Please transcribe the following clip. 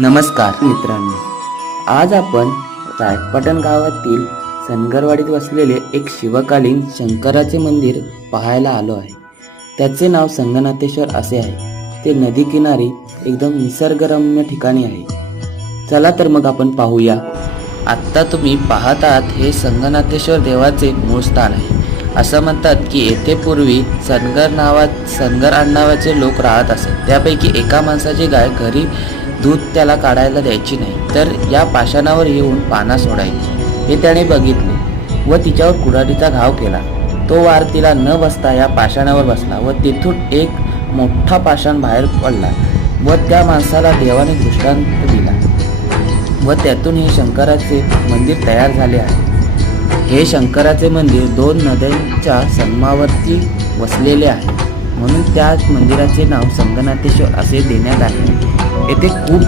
नमस्कार मित्रांनो. आज आपण रायपटण गावातील सनगरवाडीत वसलेले एक शिवकालीन शंकराचे मंदिर पाहायला आलो आहे. त्याचे नाव संगनाथेश्वर असे आहे. ते नदी किनारी एकदम निसर्गरम्य ठिकाणी आहे. चला तर मग आपण पाहूया. आत्ता तुम्ही पाहत आहात हे संगनाथेश्वर देवाचे मूळ स्थान आहे. असं म्हणतात की येथे पूर्वी सनगर नावात सनगर आडनावाचे लोक राहत असत त्यापैकी एका माणसाची गाय घरी दूध त्याला काढायला द्यायची नाही. तर या पाषाणावर येऊन पाना सोडायची. हे त्याने बघितले व तिच्यावर कुऱ्हाडीचा घाव केला. तो वार तिला न बसता या पाषाणावर बसला व तिथून एक मोठा पाषाण बाहेर पडला व त्या माणसाला देवाने दृष्टांत दिला. व त्यातून हे शंकराचे मंदिर तयार झाले आहे. हे शंकराचे मंदिर दोन नद्यांच्या संगमावरती वसलेले आहे. म्हणून त्या मंदिराचे नाव संगनाथेश्वर असे देण्यात आले. येथे खूप